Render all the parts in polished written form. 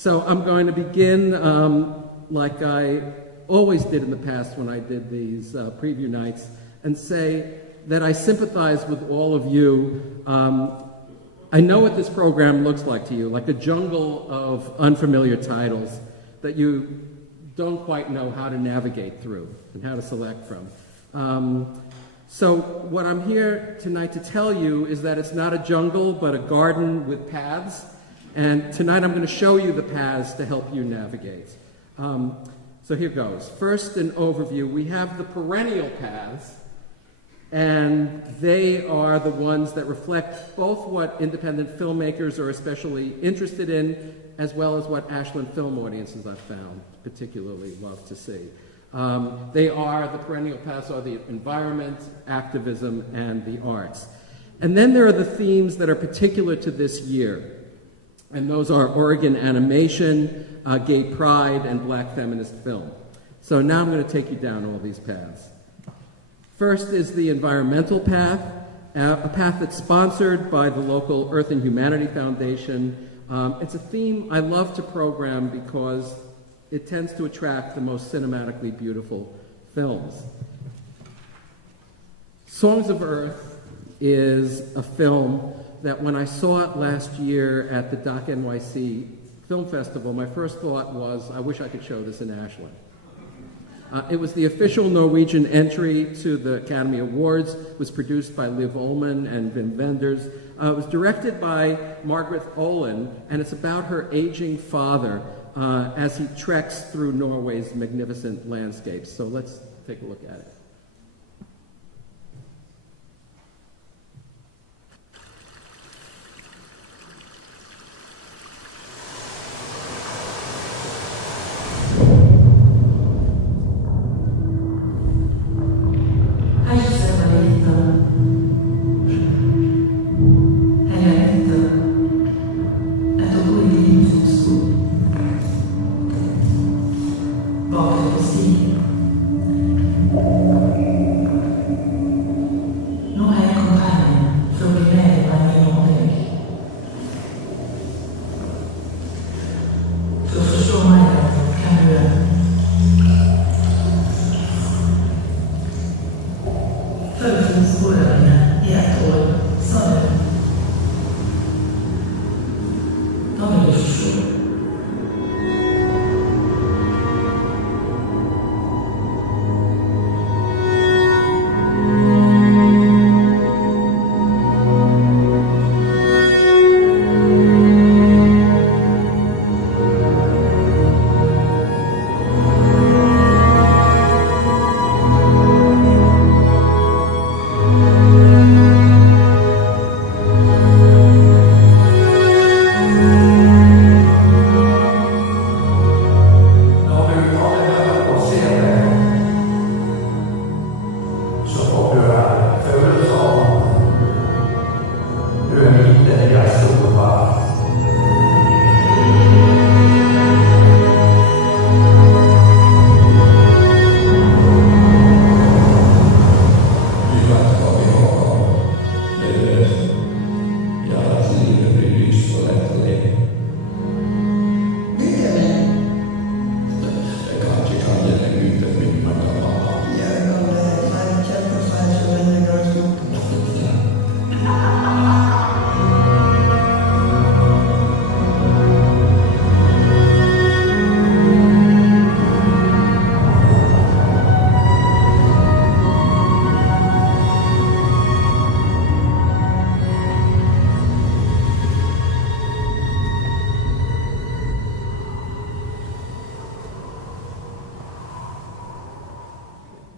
So I'm going to begin like I always did in the past when I did these preview nights, and say that I sympathize with all of you. I know what this program looks like to you, like a jungle of unfamiliar titles that you don't quite know how to navigate through and how to select from. So what I'm here tonight to tell you is that it's not a jungle, but a garden with paths. And tonight I'm going to show you the paths to help you navigate. So here goes. First, an overview. We have the perennial paths, and they are the ones that reflect both what independent filmmakers are especially interested in, as well as what Ashland film audiences I've found particularly love to see. The perennial paths are the environment, activism, and the arts. And then there are the themes that are particular to this year. And those are Oregon animation, gay pride, and black feminist film. So now I'm going to take you down all these paths. First is the environmental path, a path that's sponsored by the local Earth and Humanity Foundation. It's a theme I love to program because it tends to attract the most cinematically beautiful films. Songs of Earth is a film that when I saw it last year at the Doc NYC Film Festival, my first thought was, I wish I could show this in Ashland. It was the official Norwegian entry to the Academy Awards. It was produced by Liv Ullmann and Wim Wenders. It was directed by Margaret Olin, and it's about her aging father as he treks through Norway's magnificent landscapes. So let's take a look at it.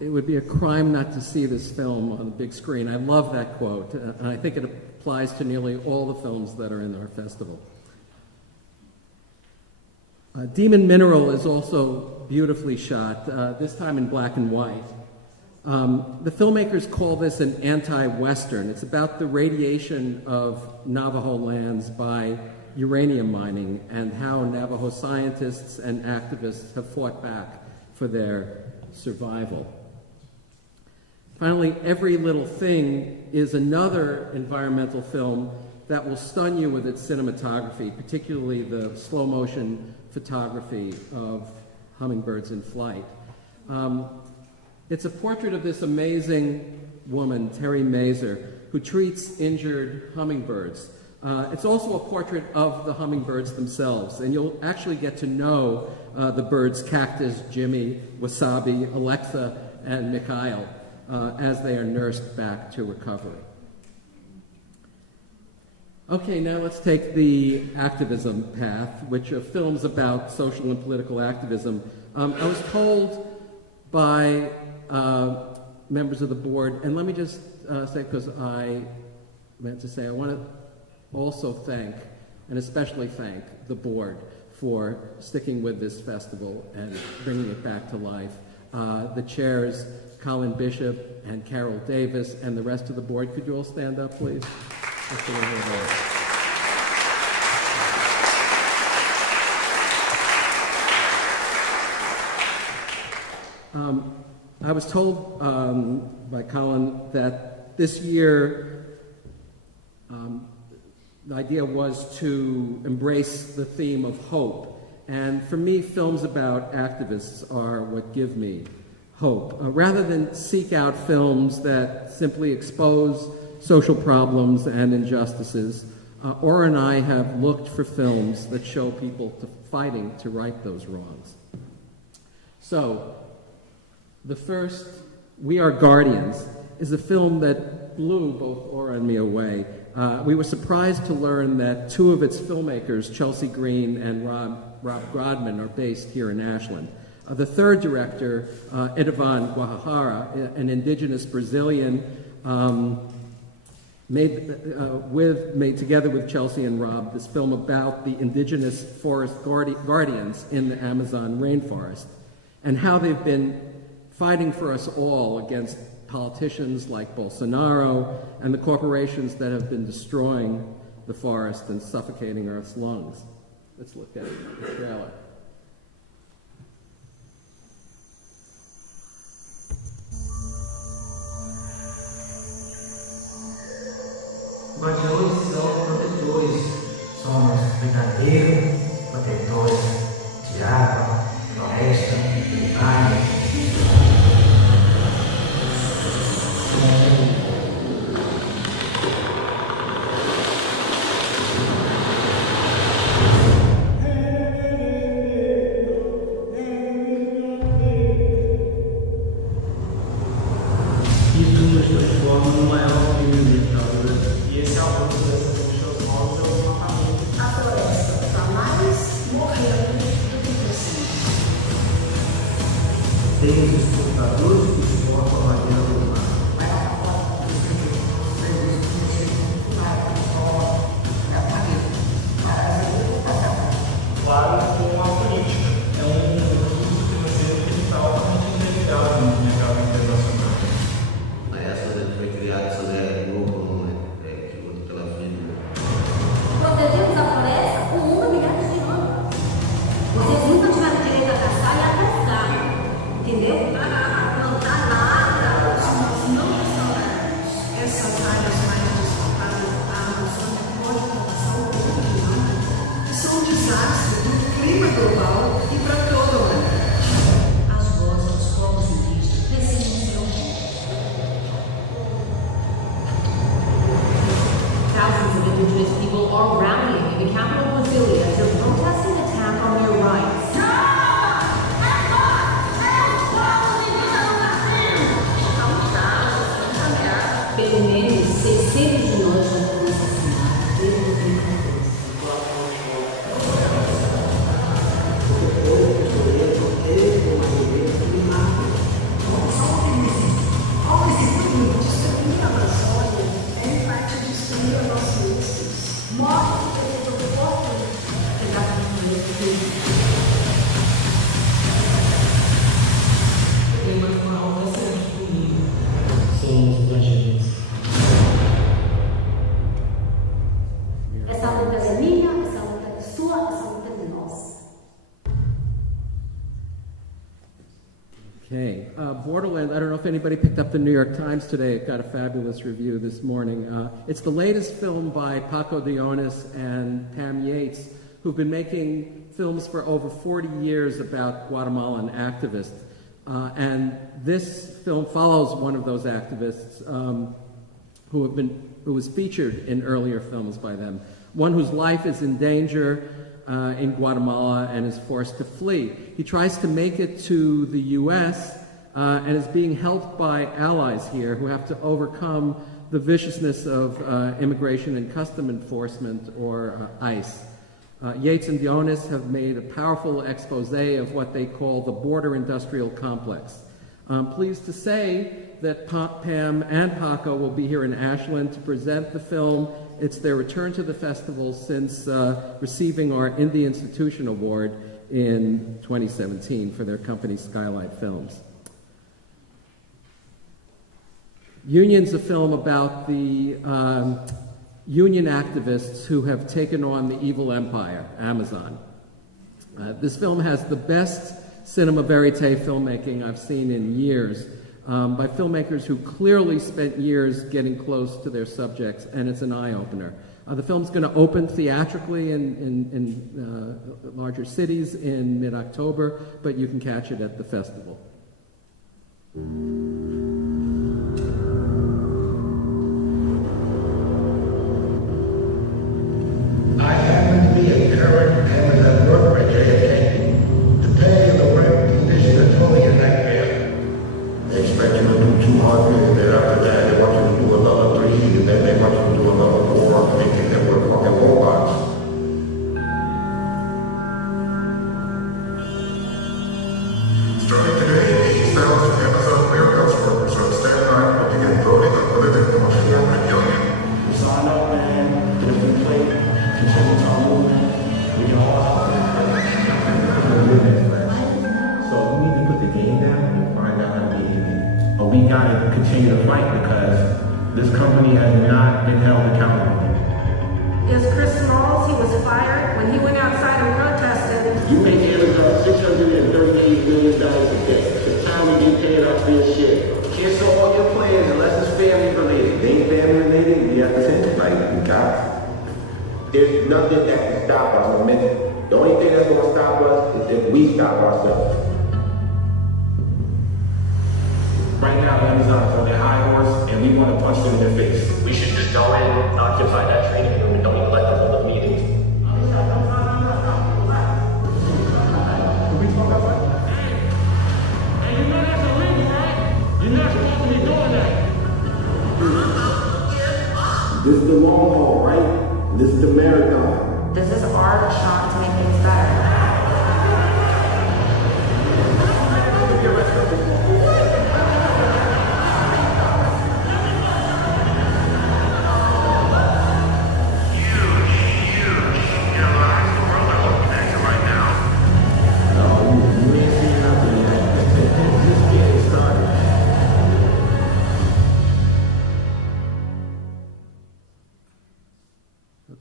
It would be a crime not to see this film on the big screen. I love that quote, and I think it applies to nearly all the films that are in our festival. Demon Mineral is also beautifully shot, this time in black and white. The filmmakers call this an anti-Western. It's about the radiation of Navajo lands by uranium mining and how Navajo scientists and activists have fought back for their survival. Finally, Every Little Thing is another environmental film that will stun you with its cinematography, particularly the slow motion photography of hummingbirds in flight. It's a portrait of this amazing woman, Terry Mazer, who treats injured hummingbirds. It's also a portrait of the hummingbirds themselves, and you'll actually get to know the birds Cactus, Jimmy, Wasabi, Alexa, and Mikhail as they are nursed back to recovery. Okay, now let's take the activism path, which are films about social and political activism. I was told by members of the board, and let me just say, because I meant to say, I want to also thank, and especially thank, the board for sticking with this festival and bringing it back to life. The chairs, Colin Bishop and Carol Davis, and the rest of the board. Could you all stand up, please? I was told by Colin that this year the idea was to embrace the theme of hope. And for me, films about activists are what give me hope. Rather than seek out films that simply expose social problems and injustices, Ora and I have looked for films that show people fighting to right those wrongs. So, the first, We Are Guardians, is a film that blew both Ora and me away. We were surprised to learn that two of its filmmakers, Chelsea Green and Rob Grodman, are based here in Ashland. The third director, Edivan Guajajara, an indigenous Brazilian, made together with Chelsea and Rob this film about the indigenous forest guardians in the Amazon rainforest and how they've been fighting for us all against politicians like Bolsonaro and the corporations that have been destroying the forest and suffocating Earth's lungs. Let's look at the trailer. Guardiões são protetores, somos verdadeiros protetores de água, floresta, montanha. Isso nos transforma numa maior comunidade. E esse é o ponto dessas músicas novas, é o matamento. A floresta está mais morrendo do que crescendo. Tem os exportadores que exportam a madeira do mar. Claro, com a política. É um recurso financeiro que está altamente interligado no mercado internacional. Na ESA foi criado esse grupo que pela vida. Protegemos a floresta por 1 milhão de anos. Vocês nunca tiveram direito a caçar e a pescar. Entendeu? A plantar nada. Se nós não restaurarmos essas áreas mais desfocadas, a Amazônia pode passar um pouco de ano. Isso é um desastre do clima global e para todo o mundo. As vozes dos povos indígenas precisam ser ouvidas. Thousands of indigenous people are rallying in the capital of Brasilia as they're protesting an attack on their rights. Pelo menos 600 de nós já foram assassinados desde 2014. Somos evangelistas. Essa luta é minha, essa luta é sua, essa luta é de nós. Okay, Borderland, I don't know if anybody picked up the New York Times today. It got a fabulous review this morning. It's the latest film by Paco Dionis and Pam Yates, who've been making films for over 40 years about Guatemalan activists. And this film follows one of those activists who was featured in earlier films by them, one whose life is in danger in Guatemala and is forced to flee. He tries to make it to the U.S. And is being helped by allies here who have to overcome the viciousness of Immigration and Custom Enforcement, or ICE. Yates and Dionis have made a powerful expose of what they call the border industrial complex. I'm pleased to say that Pam and Paco will be here in Ashland to present the film. It's their return to the festival since receiving our Indie Institution Award in 2017 for their company Skylight Films. Union's a film about the union activists who have taken on the evil empire, Amazon. This film has the best cinema verite filmmaking I've seen in years, by filmmakers who clearly spent years getting close to their subjects, and it's an eye-opener. The film's going to open theatrically in larger cities in mid-October, but you can catch it at the festival. I happen to be a current Amazon worker at AIFF. The pay and the work conditions are totally inactive. They expect you to do 2 hard days, then after that they want you to do another 3, and then they want you to do another 4, and they think that we're fucking robots. Starting today, 80,000 Amazon warehouse workers are on standby to begin voting on whether they become a former union. We sign up, man, get a free plate, continue to our movement, we can all help. So we need to put the game down and find out how to be easy. But we gotta continue to fight because this company has not been held accountable. Is Chris Smalls, he was fired when he went outside and protested. You make Amazon $638 million a day. The time we get paid off this shit. Cancel all your plans unless it's family related. They ain't family related, we have to send it, right? We got it. There's nothing that can stop us in a minute. The only thing that's gonna stop us is if we stop ourselves. Right now, Amazon's on their high horse, and we want to punch them in their face. We should just go in, occupy that training room, and don't even let them hold up meetings. Hey, you know that's illegal, right? You're not supposed to be doing that. This is the long haul, right? This is the marathon. This is our shot to make things better.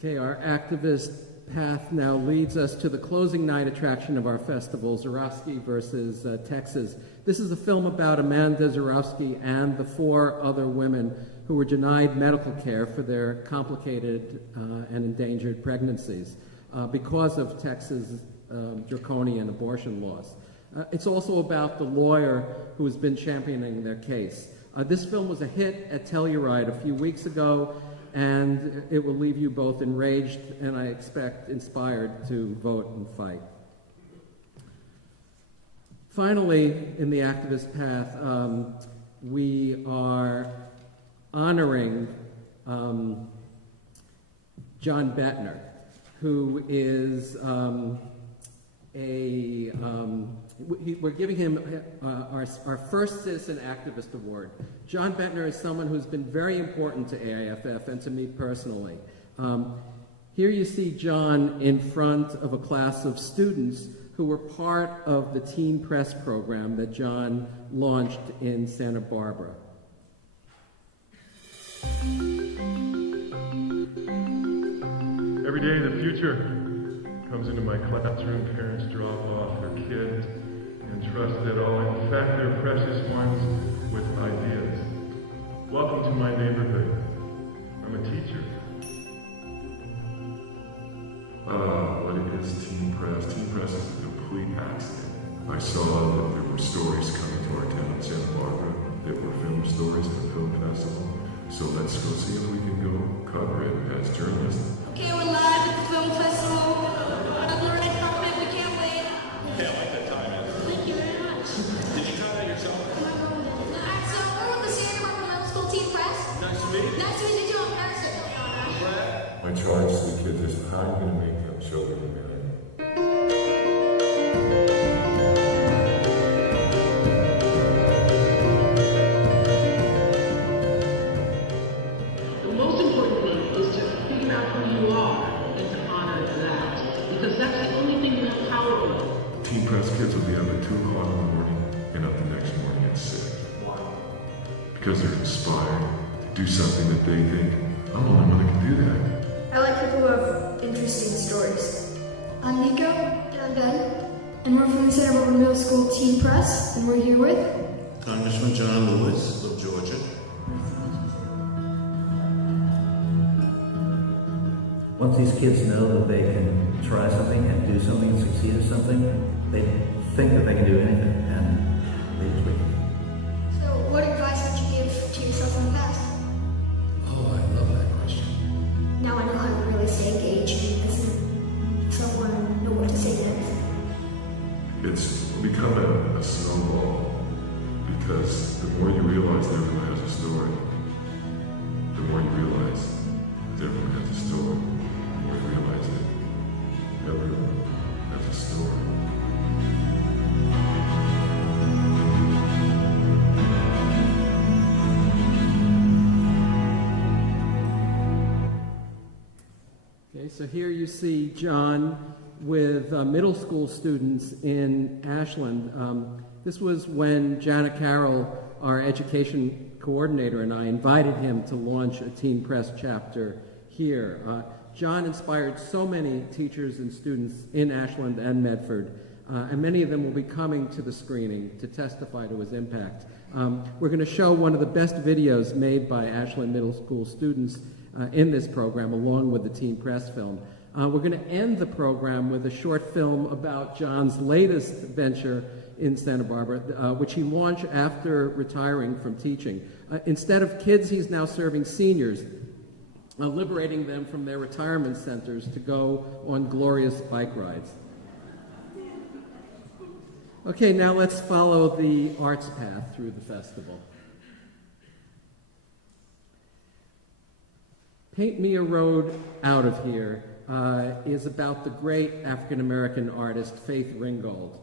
Okay, our activist path now leads us to the closing night attraction of our festival, Zurawski versus Texas. This is a film about Amanda Zurawski and the 4 other women who were denied medical care for their complicated and endangered pregnancies because of Texas' draconian abortion laws. It's also about the lawyer who has been championing their case. This film was a hit at Telluride a few weeks ago, and it will leave you both enraged and, I expect, inspired to vote and fight. Finally, in the activist path, we are honoring John Bettner, who is we're giving him our first Citizen Activist Award. John Bettner is someone who's been very important to AIFF and to me personally. Here you see John in front of a class of students who were part of the Teen Press program that John launched in Santa Barbara. Every day the future comes into my classroom. Parents drop off their kids and trust at all. In fact, they're precious ones with ideas. Welcome to my neighborhood. I'm a teacher. What is Teen Press? Teen Press is a complete accident. I saw that there were stories coming to our town in Santa Barbara that were film stories at the film festival. So let's go see if we can go cover it as journalists. Okay, we're live at the film festival. Another red carpet, we can't wait. Yeah, I like that time. Thank you very much. Did you try that yourself? Alright, so we're with the Santa Barbara Middle School Teen Press. Nice to meet you. Nice to meet you, I'm Herskowitz. My charge to the kids is how are you going to make them children of man? The most important thing is to figure out who you are and to honor that. Because that's the only thing you have power over. Teen Press kids will be up at 2 o'clock in the morning and up the next morning at 6. Because they're inspired to do something that they think, I'm the only one that can do that. I like people who have interesting stories. I'm Nico. I'm Ben. And we're from the Santa Barbara Middle School Teen Press, and we're here with Congressman John Lewis of Georgia. Once these kids know that they can try something and do something and succeed at something, they think that they can do anything, and they usually can. So, what advice would you give to yourself in the past? Oh, I love that question. Now I know how to really stay engaged and listen, so I want to know what to say next. It's become a snowball because the more you realize that everyone has a story, the more you realize that everyone has a story, the more you realize that everyone has a story. Okay, so here you see John with middle school students in Ashland. This was when Janet Carroll, our education coordinator, and I invited him to launch a Teen Press chapter here. John inspired so many teachers and students in Ashland and Medford, and many of them will be coming to the screening to testify to his impact. We're going to show one of the best videos made by Ashland Middle School students in this program, along with the Teen Press film. We're going to end the program with a short film about John's latest venture in Santa Barbara, which he launched after retiring from teaching. Instead of kids, he's now serving seniors, liberating them from their retirement centers to go on glorious bike rides. Okay, now let's follow the arts path through the festival. Paint Me a Road Out of Here is about the great African-American artist Faith Ringgold.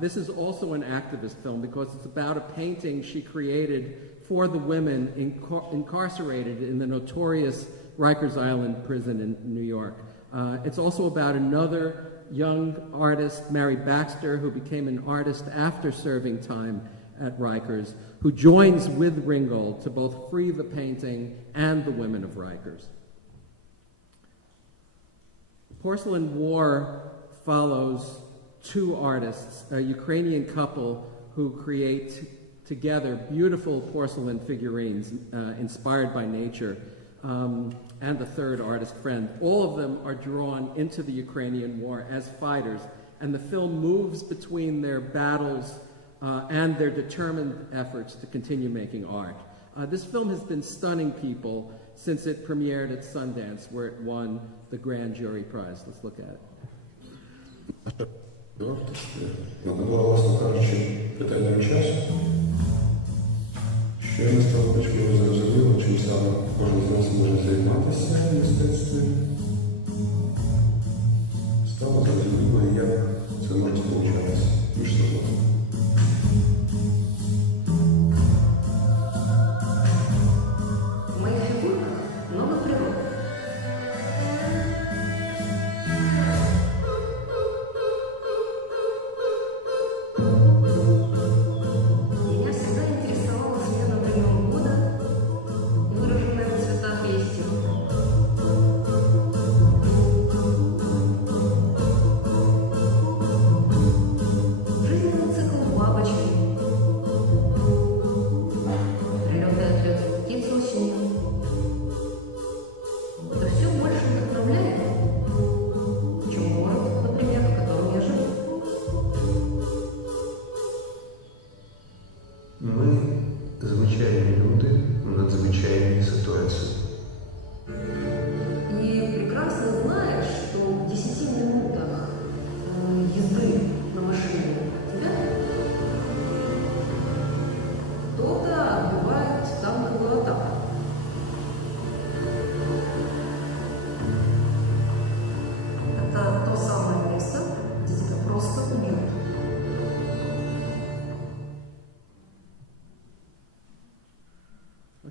This is also an activist film because it's about a painting she created for the women incarcerated in the notorious Rikers Island prison in New York. It's also about another young artist, Mary Baxter, who became an artist after serving time at Rikers, who joins with Ringgold to both free the painting and the women of Rikers. Porcelain War follows two artists, a Ukrainian couple who create together beautiful porcelain figurines inspired by nature, and a third artist friend. All of them are drawn into the Ukrainian war as fighters, and the film moves between their battles and their determined efforts to continue making art. This film has been stunning people since it premiered at Sundance, where it won the Grand Jury Prize. Let's look at it. Надавала, власне кажучи, питання часу. Ще не стало важливо зрозуміло, чим саме кожен з нас може займатися в мистецтві. Стало зрозуміло, як це може сполучатися між собою. В моих фигурках много природ. Меня всегда интересовала смена времен года, выраженная в цветах листьев.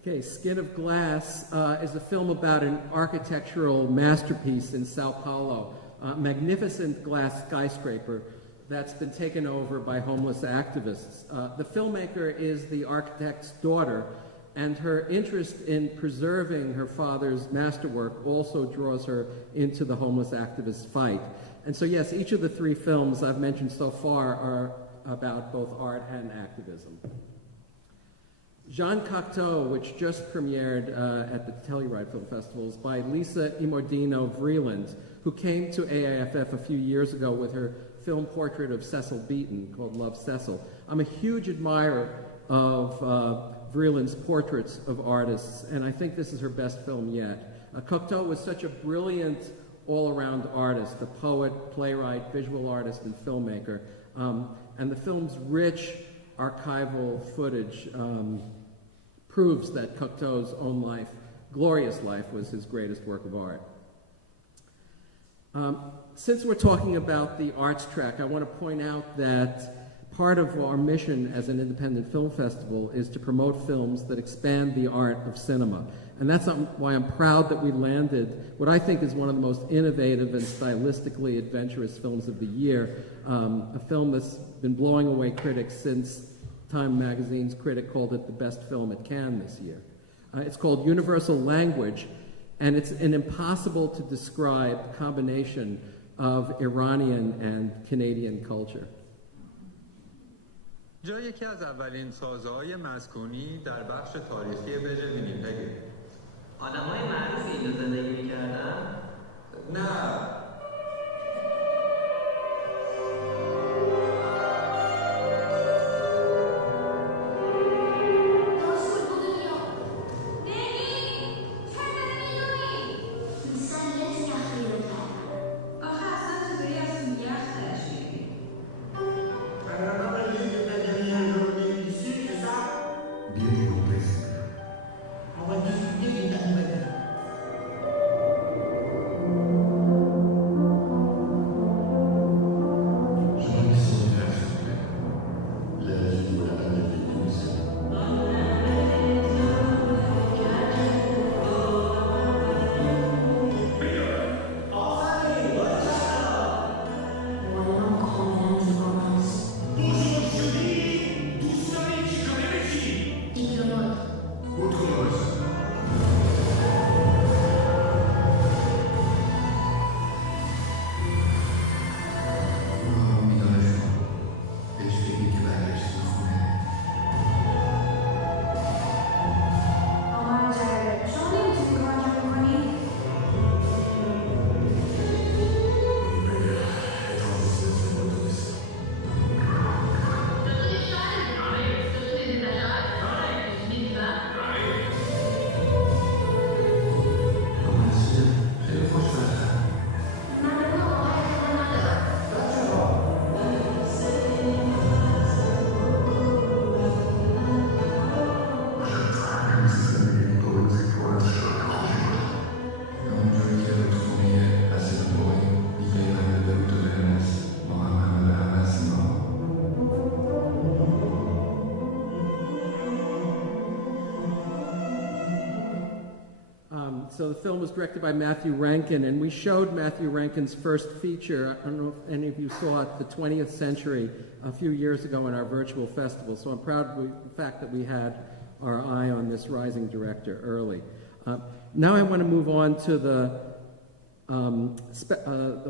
Okay, Skin of Glass is a film about an architectural masterpiece in Sao Paulo, a magnificent glass skyscraper that's been taken over by homeless activists. The filmmaker is the architect's daughter, and her interest in preserving her father's masterwork also draws her into the homeless activist fight. And so yes, each of the three films I've mentioned so far are about both art and activism. Jean Cocteau, which just premiered at the Telluride Film Festival, is by Lisa Imordino Vreeland, who came to AIFF a few years ago with her film portrait of Cecil Beaton called Love, Cecil. I'm a huge admirer of Vreeland's portraits of artists, and I think this is her best film yet. Cocteau was such a brilliant all-around artist, a poet, playwright, visual artist, and filmmaker. And the film's rich archival footage proves that Cocteau's own life, glorious life, was his greatest work of art. Since we're talking about the arts track, I want to point out that part of our mission as an independent film festival is to promote films that expand the art of cinema. And that's why I'm proud that we landed what I think is one of the most innovative and stylistically adventurous films of the year, a film that's been blowing away critics since Time Magazine's critic called it the best film at Cannes this year. It's called Universal Language, and it's an impossible to describe combination of Iranian and Canadian culture. جا یکی از اولین سازه‌های مسکونی در بخش تاریخی برج وینیپگ. آدمای معروفی اینجا زندگی می‌کردن؟ نه. So the film was directed by Matthew Rankin, and we showed Matthew Rankin's first feature, I don't know if any of you saw it, The 20th Century, a few years ago in our virtual festival. So I'm proud of the fact that we had our eye on this rising director early. Now I want to move on to the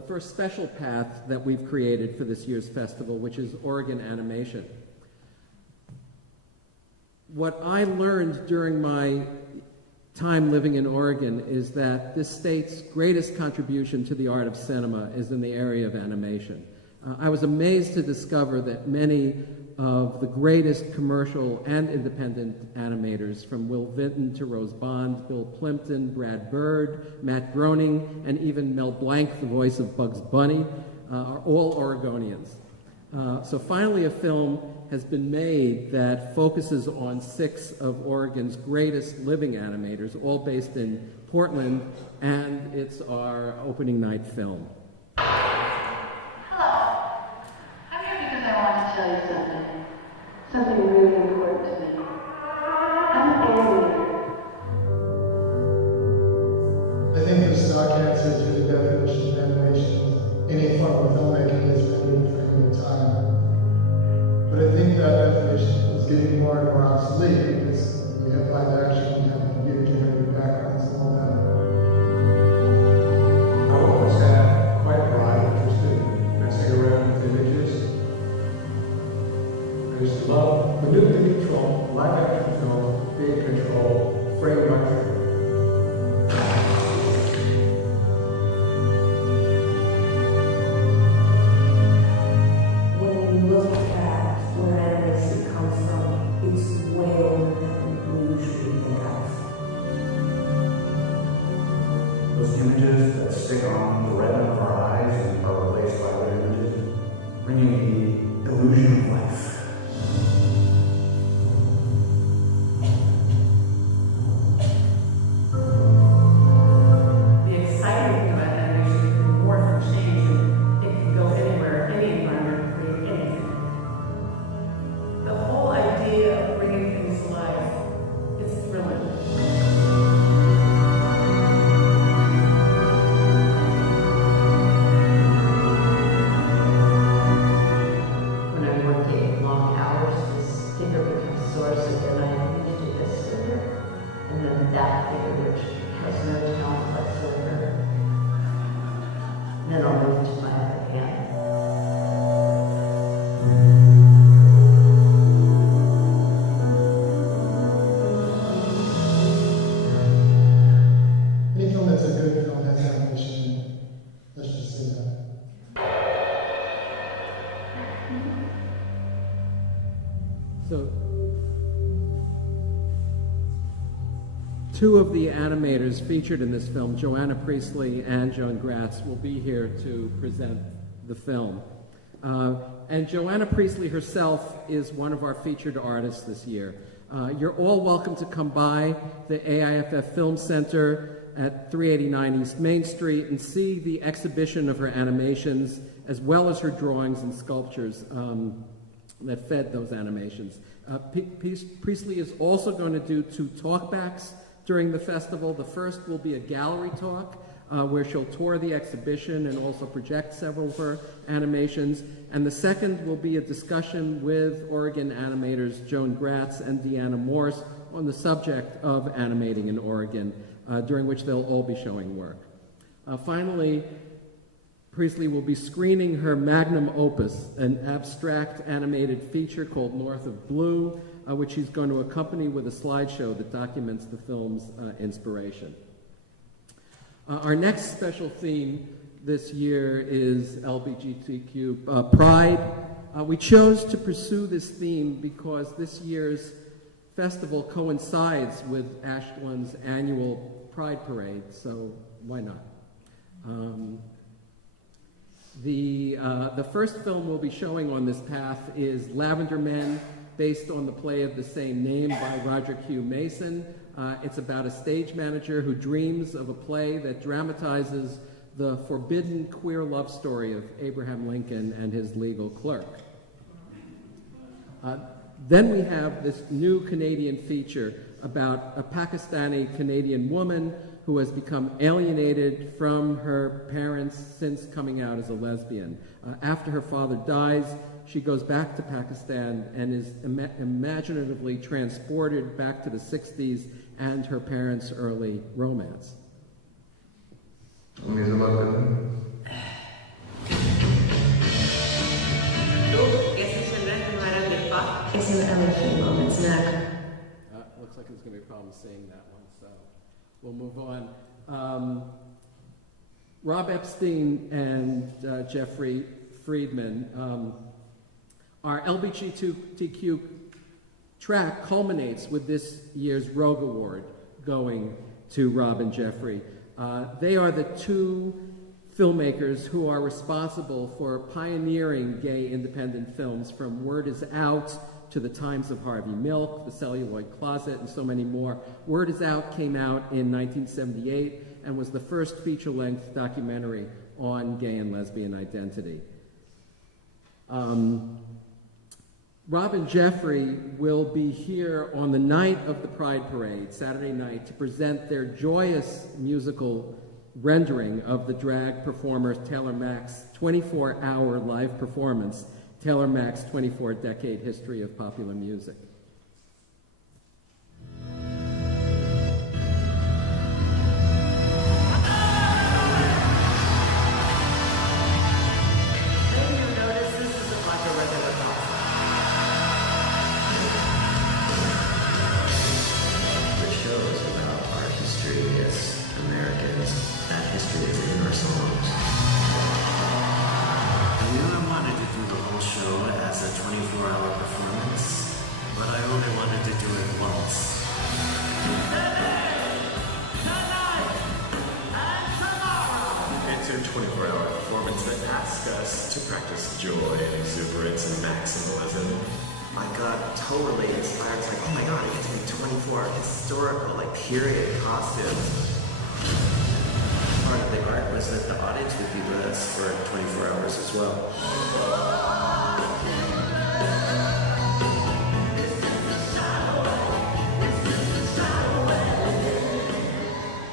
first special path that we've created for this year's festival, which is Oregon Animation. What I learned during my time living in Oregon is that this state's greatest contribution to the art of cinema is in the area of animation. I was amazed to discover that many of the greatest commercial and independent animators, from Will Vinton to Rose Bond, Bill Plimpton, Brad Bird, Matt Groening, and even Mel Blanc, the voice of Bugs Bunny, are all Oregonians. So finally a film has been made that focuses on 6 of Oregon's greatest living animators, all based in Portland, and it's our opening night film. Hello. I'm here because I want to tell you something. Something really important to me. I'm an animator. getting more and more obsolete because we have live action, we have computer-generated backgrounds and all that. I always had quite a broad interest in messing around with images. I used to love manipulating control, live action film, being controlled, frame by frame. Those images that stick on the retina of our eyes and are replaced by other images, bringing the illusion of life. The exciting thing about animation is it can morph and change, and it can go anywhere, any environment, create anything. The whole idea of bringing things to life is thrilling. When I'm working long hours, this figure becomes source, and then I need to do this figure, and then that figure which has no talent whatsoever. Then I'll move to my other hand. Any film that's a good film has animation. Let's just say that. So, two of the animators featured in this film, Joanna Priestley and Joan Gratz, will be here to present the film. And Joanna Priestley herself is one of our featured artists this year. You're all welcome to come by the AIFF Film Center at 389 East Main Street and see the exhibition of her animations as well as her drawings and sculptures that fed those animations. Priestley is also going to do 2 talkbacks during the festival. The first will be a gallery talk where she'll tour the exhibition and also project several of her animations. And the second will be a discussion with Oregon animators Joan Gratz and Deanna Morse on the subject of animating in Oregon, during which they'll all be showing work. Finally, Priestley will be screening her magnum opus, an abstract animated feature called North of Blue, which she's going to accompany with a slideshow that documents the film's inspiration. Our next special theme this year is LGBTQ pride. We chose to pursue this theme because this year's festival coincides with Ashland's annual Pride Parade, so why not? The first film we'll be showing on this path is Lavender Men, based on the play of the same name by Roger Q. Mason. It's about a stage manager who dreams of a play that dramatizes the forbidden queer love story of Abraham Lincoln and his legal clerk. Then we have this new Canadian feature about a Pakistani-Canadian woman who has become alienated from her parents since coming out as a lesbian. After her father dies, she goes back to Pakistan and is imaginatively transported back to the 60s and her parents' early romance. It's an elephant moment's neck. Looks like there's going to be a problem seeing that one, so we'll move on. Rob Epstein and Jeffrey Friedman. Our LGBTQ track culminates with this year's Rogue Award going to Rob and Jeffrey. They are the 2 filmmakers who are responsible for pioneering gay independent films, from Word Is Out to The Times of Harvey Milk, The Celluloid Closet, and so many more. Word Is Out came out in 1978 and was the first feature-length documentary on gay and lesbian identity. Rob and Jeffrey will be here on the night of the Pride Parade, Saturday night, to present their joyous musical rendering of the drag performer Taylor Mack's 24-hour live performance, Taylor Mack's 24-decade history of popular music. exuberance and maximalism. My God, totally inspired. It's like, oh my God, it gets to be 24 historical, like period costumes. Part of the art was that the audience would be with us for 24 hours as well.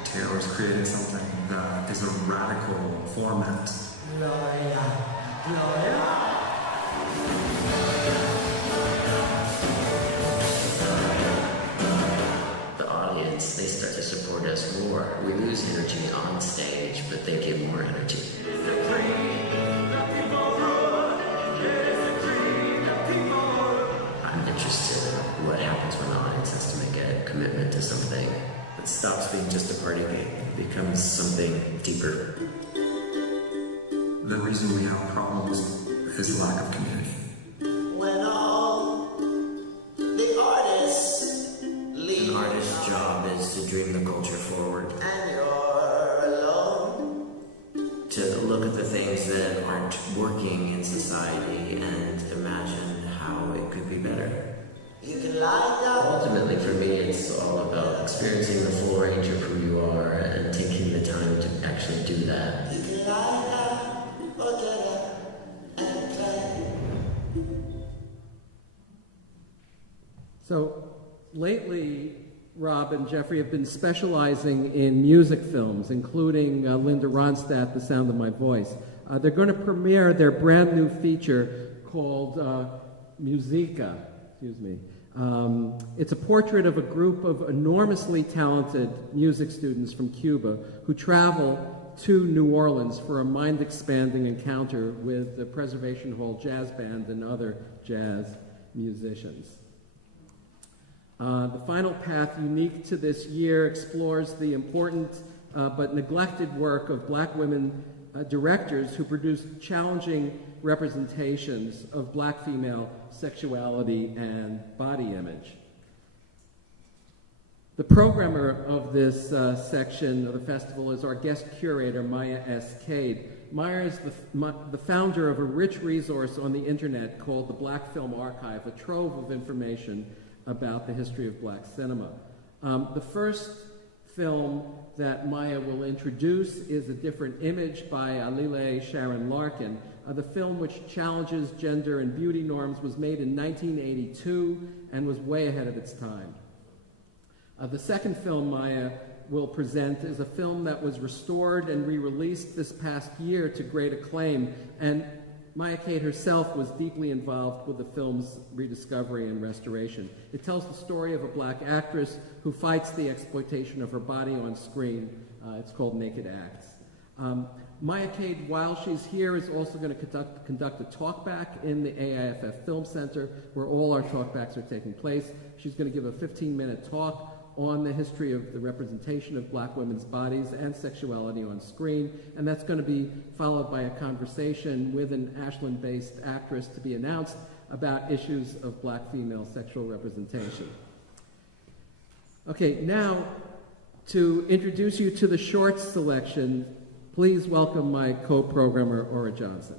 Taylor's created something that is a radical format. The audience, they start to support us more. We lose energy on stage, but they give more energy. I'm interested in what happens when the audience has to make a commitment to something. It stops being just a party game. It becomes something deeper. The reason we have problems is lack of communication. When all the artists leave. An artist's job is to dream the culture forward. And you're alone. To look at the things that aren't working in society and imagine how it could be better. You can light up. Ultimately, for me, it's all about experiencing the full range of who you are and taking the time to actually do that. You can light up, forget it, and play. So, lately, Rob and Jeffrey have been specializing in music films, including Linda Ronstadt, The Sound of My Voice. They're going to premiere their brand new feature called Musica. It's a portrait of a group of enormously talented music students from Cuba who travel to New Orleans for a mind-expanding encounter with the Preservation Hall Jazz Band and other jazz musicians. The final path, unique to this year, explores the important but neglected work of black women directors who produce challenging representations of black female sexuality and body image. The programmer of this section of the festival is our guest curator, Maya S. Cade. Maya is the founder of a rich resource on the internet called the Black Film Archive, a trove of information about the history of black cinema. The first film that Maya will introduce is A Different Image by Alile Sharon Larkin. The film, which challenges gender and beauty norms, was made in 1982 and was way ahead of its time. The second film Maya will present is a film that was restored and re-released this past year to great acclaim, and Maya Cade herself was deeply involved with the film's rediscovery and restoration. It tells the story of a black actress who fights the exploitation of her body on screen. It's called Naked Acts. Maya Cade, while she's here, is also going to conduct a talkback in the AIFF Film Center, where all our talkbacks are taking place. She's going to give a 15-minute talk on the history of the representation of black women's bodies and sexuality on screen, and that's going to be followed by a conversation with an Ashland-based actress to be announced about issues of black female sexual representation. Okay, now to introduce you to the shorts selection, please welcome my co-programmer, Ora Johnson.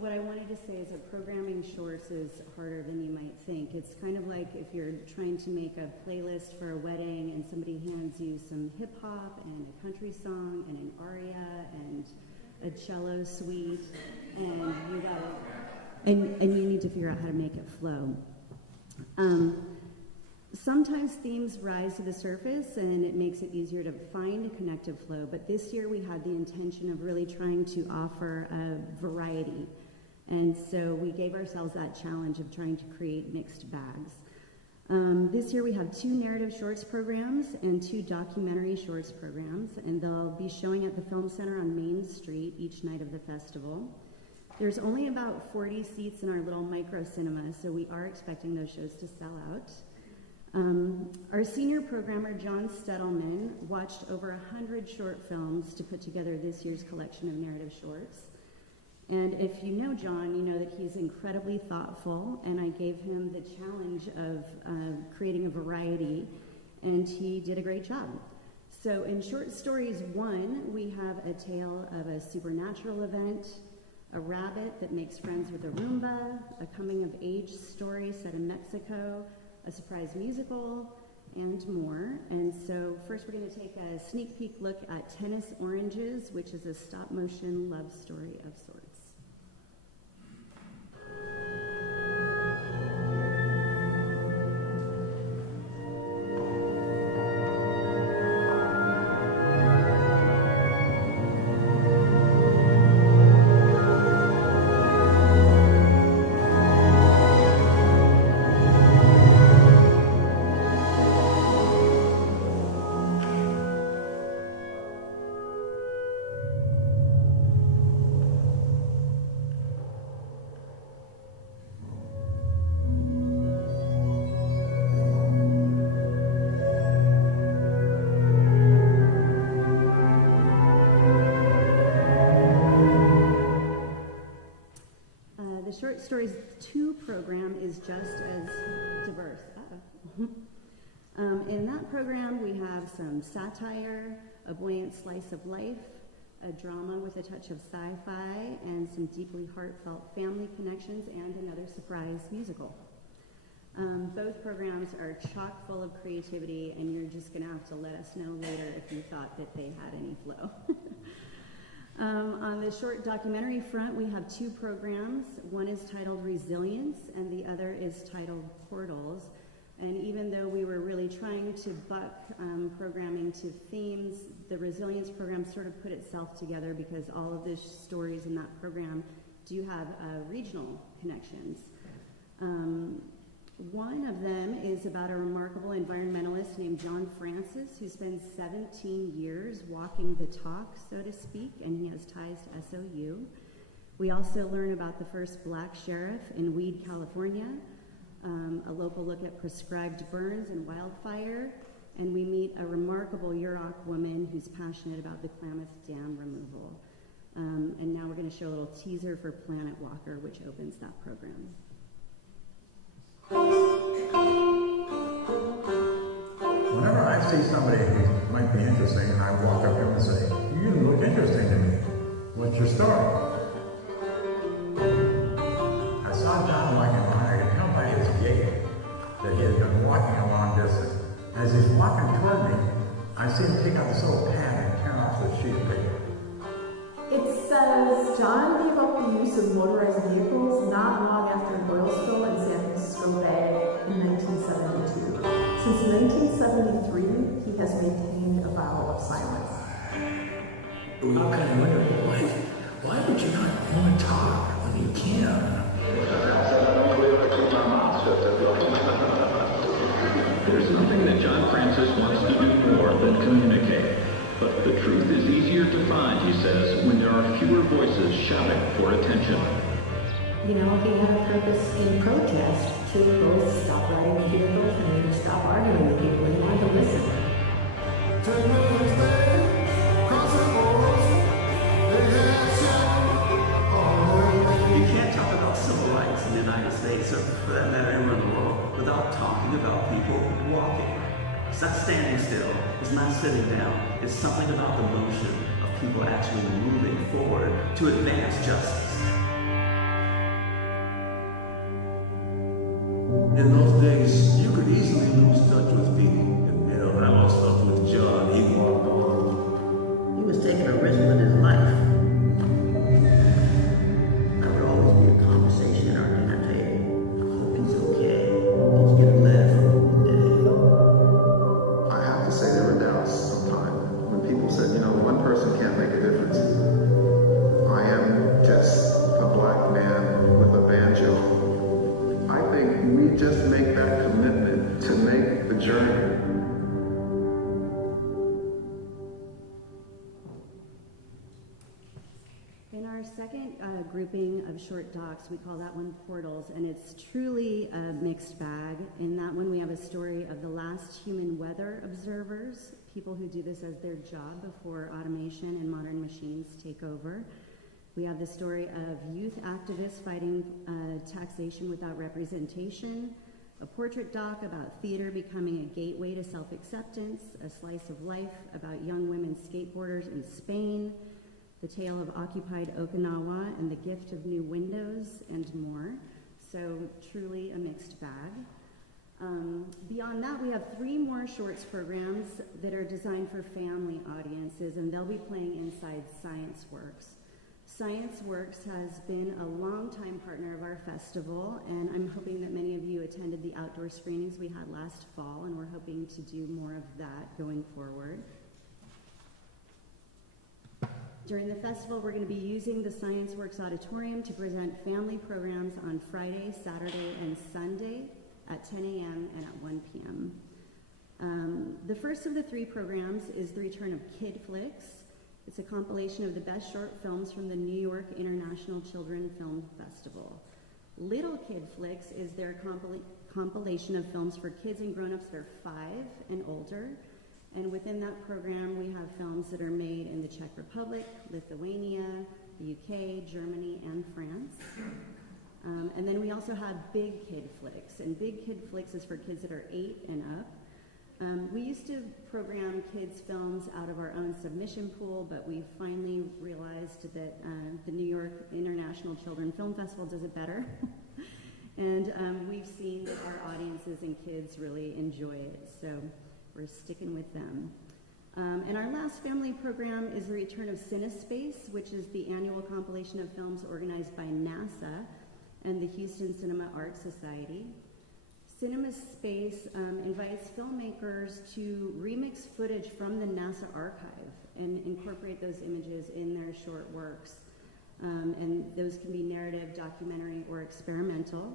What I wanted to say is that programming shorts is harder than you might think. It's kind of like if you're trying to make a playlist for a wedding and somebody hands you some hip-hop and a country song and an aria and a cello suite, and you gotta, and you need to figure out how to make it flow. Sometimes themes rise to the surface and it makes it easier to find a connective flow, but this year we had the intention of really trying to offer a variety. And so we gave ourselves that challenge of trying to create mixed bags. This year we have 2 narrative shorts programs and 2 documentary shorts programs, and they'll be showing at the Film Center on Main Street each night of the festival. There's only about 40 seats in our little micro cinema, so we are expecting those shows to sell out. Our senior programmer, John Stettleman, watched over 100 short films to put together this year's collection of narrative shorts. And if you know John, you know that he's incredibly thoughtful, and I gave him the challenge of creating a variety. and he did a great job. So in Short Stories 1, we have a tale of a supernatural event, a rabbit that makes friends with a Roomba, a coming-of-age story set in Mexico, a surprise musical, and more. And so first we're going to take a sneak peek look at Tennis Oranges, which is a stop-motion love story of sorts. Short Stories 2 program is just as diverse. In that program, we have some satire, a buoyant slice of life, a drama with a touch of sci-fi, and some deeply heartfelt family connections, and another surprise musical. Both programs are chock full of creativity, and you're just going to have to let us know later if you thought that they had any flow. On the short documentary front, we have 2 programs. One is titled Resilience, and the other is titled Portals. And even though we were really trying to buck programming to themes, the Resilience program sort of put itself together because all of the stories in that program do have regional connections. One of them is about a remarkable environmentalist named John Francis, who spends 17 years walking the talk, so to speak, and he has ties to SOU. We also learn about the first black sheriff in Weed, California, a local look at prescribed burns and wildfire, and we meet a remarkable Yurok woman who's passionate about the Klamath Dam removal. And now we're going to show a little teaser for Planet Walker, which opens that program. Whenever I see somebody who might be interesting, I walk up to him and say, "You look interesting to me. What's your story?" I saw John walking along. I could tell by his gait that he had been walking a long distance. As he's walking toward me, I see him take out this little pad and tear off the sheet of paper. It says, John gave up the use of motorized vehicles not long after an oil spill in San Francisco Bay in 1972. Since 1973, he has maintained a vow of silence. We all kind of wonder, why would you not want to talk when you can? There's nothing that John Francis wants to do more than communicate. But the truth is easier to find, he says, when there are fewer voices shouting for attention. You know, he had a purpose in protest to both stop riding vehicles and to stop arguing with people. He wanted to listen. You can't talk about civil rights in the United States, or for that matter anywhere in the world, without talking about people walking. It's not standing still, it's not sitting down, it's something about the motion of people actually moving forward to advance justice. In those days, you could easily lose touch with people. And, I lost touch with John. He walked on. He was taking a risk with his life. There would always be a conversation at our dinner table. I hope he's okay. Let's get a laugh from him today. I have to say there were doubts sometimes when people said, one person can't make a difference. I am just a black man with a banjo. I think we just make that commitment to make the journey. In our second grouping of short docs, we call that one Portals, and it's truly a mixed bag. In that one, we have a story of the last human weather observers, people who do this as their job before automation and modern machines take over. We have the story of youth activists fighting taxation without representation, a portrait doc about theater becoming a gateway to self-acceptance, a slice of life about young women skateboarders in Spain, the tale of occupied Okinawa and the gift of new windows, and more. So truly a mixed bag. Beyond that, we have 3 more shorts programs that are designed for family audiences, and they'll be playing inside Science Works. Science Works has been a longtime partner of our festival, and I'm hoping that many of you attended the outdoor screenings we had last fall, and we're hoping to do more of that going forward. During the festival, we're going to be using the Science Works Auditorium to present family programs on Friday, Saturday, and Sunday at 10 a.m. and at 1 p.m. The first of the 3 programs is the return of Kid Flicks. It's a compilation of the best short films from the New York International Children Film Festival. Little Kid Flicks is their compilation of films for kids and grown-ups that are 5 and older. And within that program, we have films that are made in the Czech Republic, Lithuania, the UK, Germany, and France. And then we also have Big Kid Flicks. And Big Kid Flicks is for kids that are 8 and up. We used to program kids' films out of our own submission pool, but we finally realized that the New York International Children Film Festival does it better. And we've seen that our audiences and kids really enjoy it, so we're sticking with them. And our last family program is the return of CineSpace, which is the annual compilation of films organized by NASA and the Houston Cinema Arts Society. CineSpace invites filmmakers to remix footage from the NASA archive and incorporate those images in their short works. And those can be narrative, documentary, or experimental.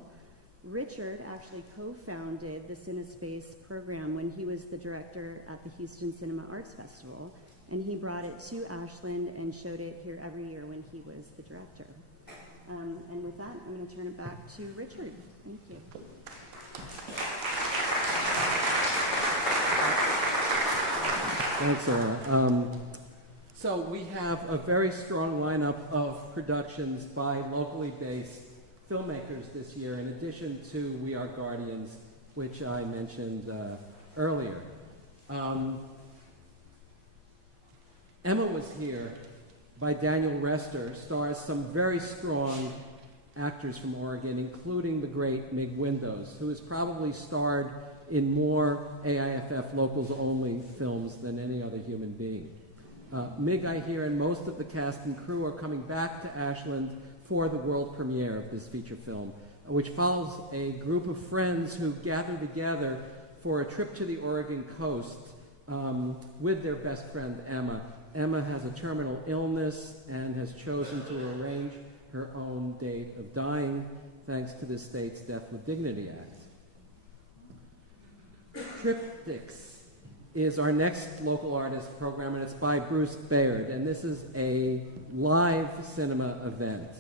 Richard actually co-founded the CineSpace program when he was the director at the Houston Cinema Arts Festival, and he brought it to Ashland and showed it here every year when he was the director. And with that, I'm going to turn it back to Richard. Thank you. Thanks, Sarah. So we have a very strong lineup of productions by locally based filmmakers this year, in addition to We Are Guardians, which I mentioned earlier. Emma Was Here by Daniel Rester stars some very strong actors from Oregon, including the great Mig Windows, who has probably starred in more AIFF locals-only films than any other human being. Mig, I hear, and most of the cast and crew are coming back to Ashland for the world premiere of this feature film, which follows a group of friends who gather together for a trip to the Oregon coast with their best friend, Emma. Emma has a terminal illness and has chosen to arrange her own date of dying, thanks to the state's Death with Dignity Act. Triptychs is our next local artist program, and it's by Bruce Baird, and this is a live cinema event.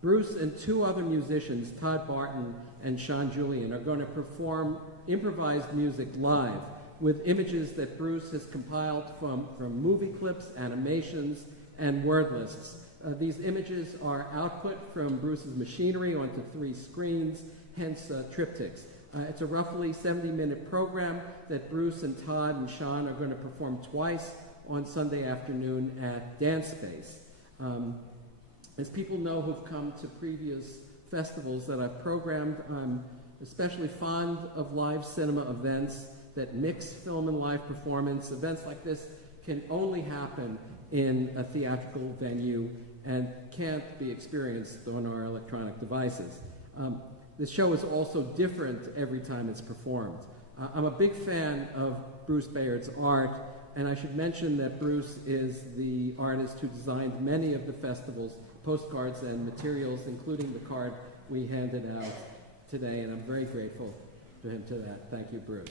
Bruce and 2 other musicians, Todd Barton and Sean Julian, are going to perform improvised music live with images that Bruce has compiled from movie clips, animations, and word lists. These images are output from Bruce's machinery onto 3 screens, hence triptychs. It's a roughly 70-minute program that Bruce and Todd and Sean are going to perform twice on Sunday afternoon at Dance Space. As people know who've come to previous festivals that I've programmed, I'm especially fond of live cinema events that mix film and live performance. Events like this can only happen in a theatrical venue and can't be experienced on our electronic devices. This show is also different every time it's performed. I'm a big fan of Bruce Baird's art, and I should mention that Bruce is the artist who designed many of the festival's postcards and materials, including the card we handed out today, and I'm very grateful to him for that. Thank you, Bruce.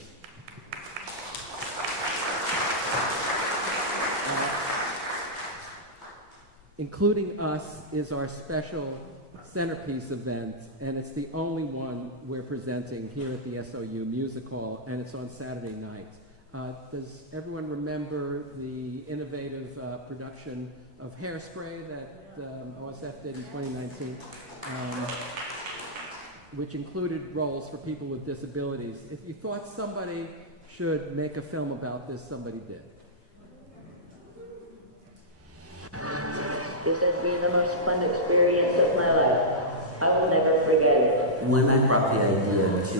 Including Us is our special centerpiece event, and it's the only one we're presenting here at the SOU Music Hall, and it's on Saturday night. Does everyone remember the innovative production of Hairspray that OSF did in 2019? which included roles for people with disabilities. If you thought somebody should make a film about this, somebody did. This has been the most fun experience of my life. I will never forget it. When I brought the idea to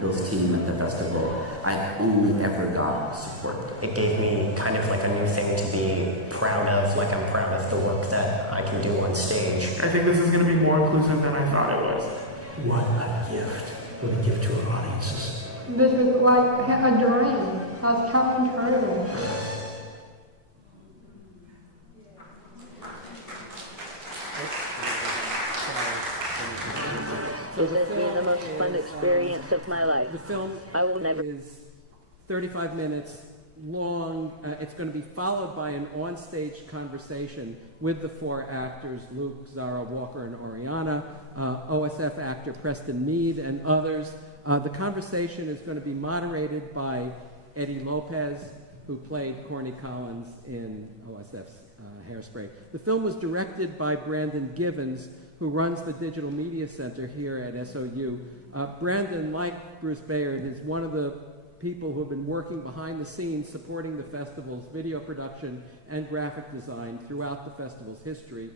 Bill's team at the festival, I only ever got support. It gave me kind of like a new thing to be proud of, like I'm proud of the work that I can do on stage. I think this is going to be more inclusive than I thought it was. What a gift. What a gift to our audiences. This is like a dream. I've come true. This has been the most fun experience of my life. The film is 35 minutes long. It's going to be followed by an on-stage conversation with the 4 actors, Luke, Zara, Walker, and Oriana, OSF actor Preston Mead, and others. The conversation is going to be moderated by Eddie Lopez, who played Corny Collins in OSF's Hairspray. The film was directed by Brandon Givens, who runs the Digital Media Center here at SOU. Brandon, like Bruce Bayard, is one of the people who have been working behind the scenes supporting the festival's video production and graphic design throughout the festival's history.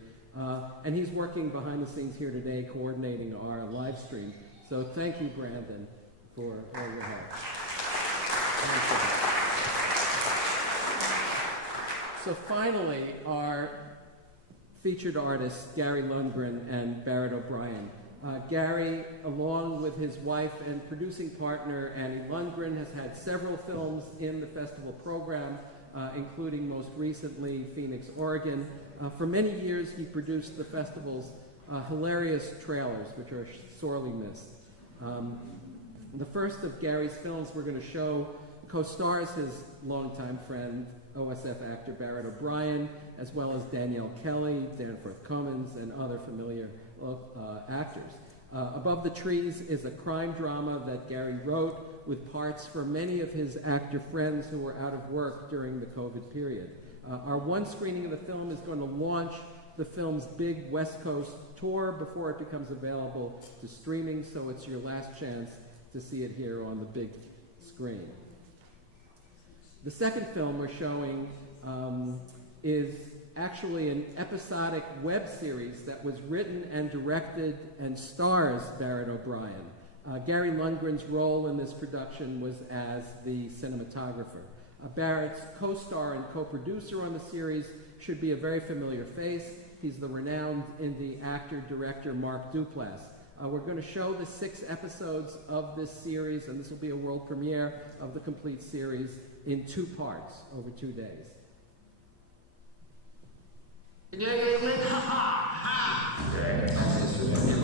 And he's working behind the scenes here today, coordinating our live stream. So thank you, Brandon, for all your help. So finally, our featured artists, Gary Lundgren and Barrett O'Brien. Gary, along with his wife and producing partner Annie Lundgren, has had several films in the festival program, including most recently Phoenix, Oregon. For many years, he produced the festival's hilarious trailers, which are sorely missed. The first of Gary's films we're going to show co-stars his longtime friend, OSF actor Barrett O'Brien, as well as Danielle Kelly, Danforth Cummins, and other familiar actors. Above the Trees is a crime drama that Gary wrote with parts for many of his actor friends who were out of work during the COVID period. Our one screening of the film is going to launch the film's big West Coast tour before it becomes available to streaming, so it's your last chance to see it here on the big screen. The second film we're showing is actually an episodic web series that was written and directed and stars Barrett O'Brien. Gary Lundgren's role in this production was as the cinematographer. Barrett's co-star and co-producer on the series should be a very familiar face. He's the renowned indie actor-director Mark Duplass. We're going to show the 6 episodes of this series, and this will be a world premiere of the complete series in 2 parts over 2 days. Today, it would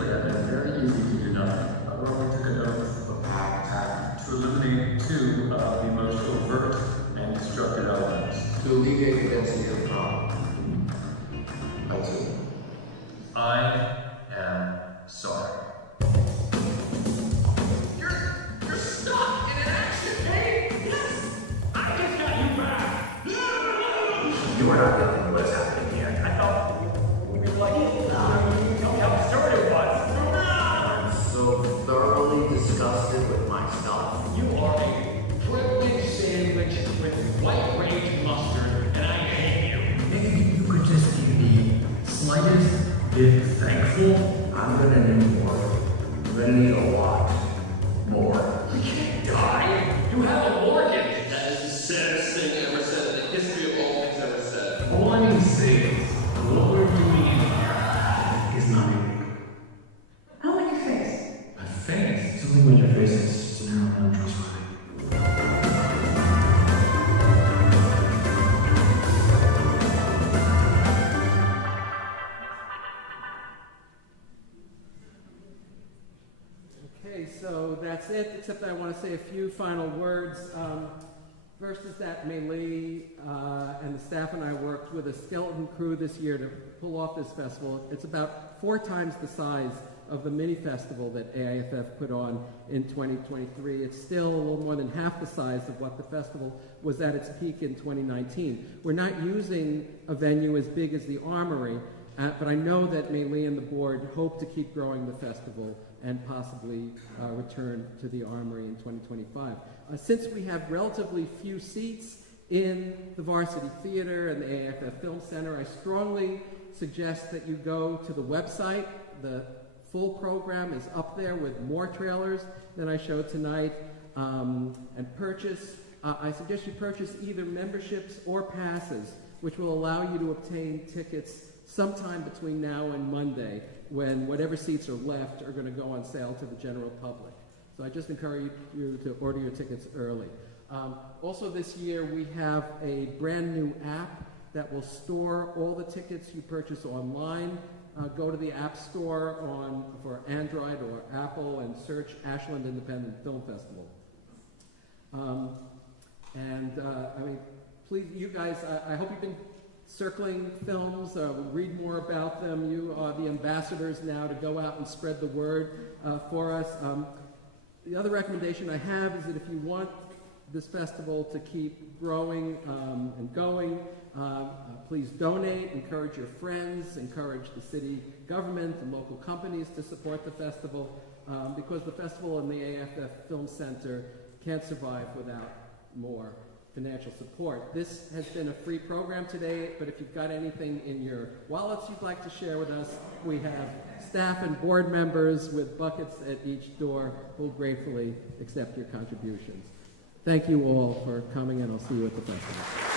have been very easy to do nothing. However, we took an oath of attack to eliminate 2 of the most overt and destructive elements. To alleviate the density of the problem. I am sorry. You're stuck in an action, hey? Yes! I just got you back! You are not getting what's happening here. I thought we were like, tell me how absurd it was. I'm so thoroughly disgusted with myself. You are a privileged sandwich with white range mustard, and I hate you. Maybe you could just be the slightest bit thankful. I'm gonna need more. I'm gonna need a lot more. You can't die. You have a organ. That is the saddest thing ever said in the history of all things ever said. All I can say is, what we're doing in here is not illegal. I don't like your face. A face? It's only when your face is narrow and untrustworthy. Okay, so that's it, except I want to say a few final words. First is that Mei Li and the staff and I worked with a skeleton crew this year to pull off this festival. It's about 4 times the size of the mini festival that AIFF put on in 2023. It's still a little more than half the size of what the festival was at its peak in 2019. We're not using a venue as big as the Armory, but I know that Mei Li and the board hope to keep growing the festival and possibly return to the Armory in 2025. Since we have relatively few seats in the Varsity Theater and the AIFF Film Center, I strongly suggest that you go to the website. The full program is up there with more trailers than I showed tonight, and purchase. I suggest you purchase either memberships or passes, which will allow you to obtain tickets sometime between now and Monday, when whatever seats are left are going to go on sale to the general public. So I just encourage you to order your tickets early. Also this year we have a brand new app that will store all the tickets you purchase online. Go to the App Store for Android or Apple and search Ashland Independent Film Festival. Please, you guys, I hope you've been circling films, read more about them. You are the ambassadors now to go out and spread the word for us. The other recommendation I have is that if you want this festival to keep growing and going, please donate, encourage your friends, encourage the city government and local companies to support the festival, because the festival and the AIFF Film Center can't survive without more financial support. This has been a free program today, but if you've got anything in your wallets you'd like to share with us, we have staff and board members with buckets at each door who will gratefully accept your contributions. Thank you all for coming, and I'll see you at the festival.